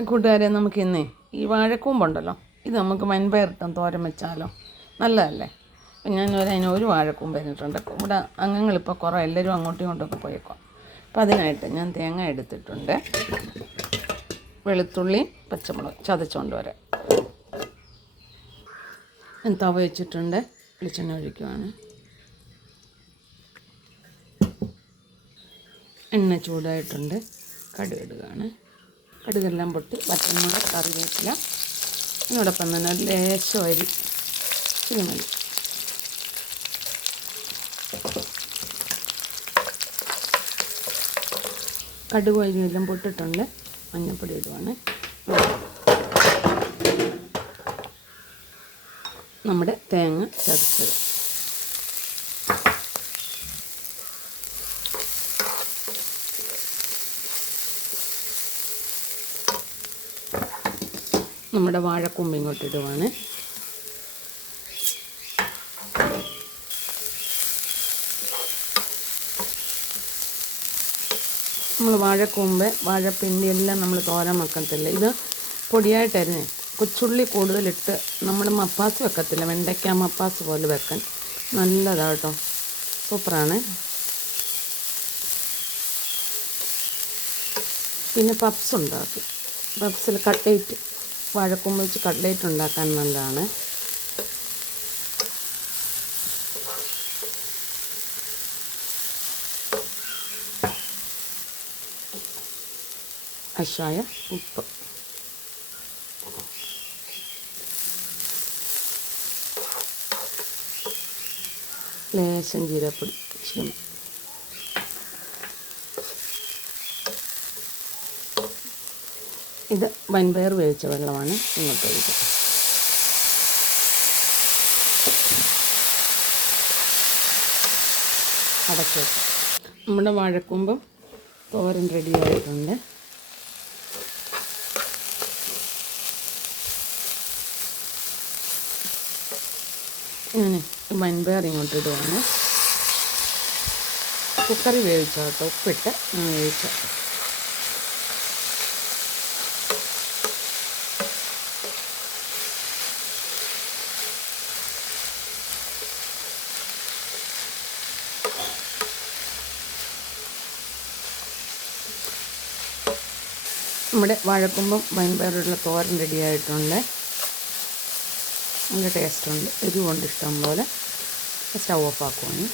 കൂട്ടുകാരെ, നമുക്കിന്നേ ഈ വാഴക്കൂമ്പുണ്ടല്ലോ, ഇത് നമുക്ക് വൻപയറിട്ടും തോരൻ വെച്ചാലോ? നല്ലതല്ലേ? അപ്പം അതിന് ഒരു വാഴക്കൂമ്പ് കഴിഞ്ഞിട്ടുണ്ട്. ഇവിടെ അംഗങ്ങളിപ്പോൾ കുറേ എല്ലാവരും അങ്ങോട്ടും ഇങ്ങോട്ടൊക്കെ പോയേക്കാം. അപ്പം അതിനായിട്ട് ഞാൻ തേങ്ങ എടുത്തിട്ടുണ്ട്, വെളുത്തുള്ളി, പച്ചമുളക് ചതച്ചുകൊണ്ട് വരാം. ഞാൻ തവ വെച്ചിട്ടുണ്ട്, വെളിച്ചെണ്ണ ഒഴിക്കുവാണ്. എണ്ണ ചൂടായിട്ടുണ്ട്, കടുക് ഇടുകയാണ്. കടുകെല്ലാം പൊട്ടി വറ്റൽമുളക്, കറിവേപ്പില, അതിനോടൊപ്പം തന്നെ ഒരു ലേശം അരി മതി. കടുക് അരിയെല്ലാം പൊട്ടിട്ടുണ്ട്, മഞ്ഞൾപ്പൊടി ഇടുവാണ്. നമ്മുടെ തേങ്ങ ചതച്ചത്, നമ്മുടെ വാഴക്കൂമ്പ് ഇങ്ങോട്ട് ഇടുവാണ്. നമ്മൾ വാഴക്കൂമ്പ്, വാഴപ്പിണ്ടി എല്ലാം നമ്മൾ തോരൻ വെക്കത്തില്ല. ഇത് പൊടിയായിട്ടരിഞ്ഞ് കൊച്ചുള്ളി കൂടുതലിട്ട് നമ്മൾ മപ്പാസ് വെക്കത്തില്ല, വെണ്ടയ്ക്ക മപ്പാസ് പോലെ വെക്കാൻ നല്ലതാണ് കേട്ടോ, സൂപ്പറാണ്. പിന്നെ പപ്സ് ഉണ്ടാക്കി, പപ്സിൽ കട്ട്ലേറ്റ്, വാഴക്കൂമ്പ് വെച്ച് കട്ട്ലേറ്റ് ഉണ്ടാക്കാൻ നല്ലതാണ്. അശായ ഉപ്പ്, ലേശം ജീരകപ്പൊടി, ഇച്ചിരി ഇത് വൻപയർ വേവിച്ച വെള്ളമാണ് ഇങ്ങോട്ട് ഒഴിക്കുക. അടച്ചു വെക്കാം. നമ്മുടെ വാഴക്കൂമ്പ് തോരൻ റെഡി ആയിട്ടുണ്ട്. ഞാൻ വൻപയർ ഇങ്ങോട്ട് ഇടുവാണ്. കുക്കറി വേവിച്ച കേട്ടോ, ഉപ്പിട്ട് വേവിച്ച. നമ്മുടെ വാഴക്കൂമ്പും വൻപയറുള്ള തോരൻ റെഡിയായിട്ടുണ്ട്. നല്ല ടേസ്റ്റുണ്ട്, എരിവുണ്ട് ഇഷ്ടം പോലെ. Stove off ആക്കുവാണ്.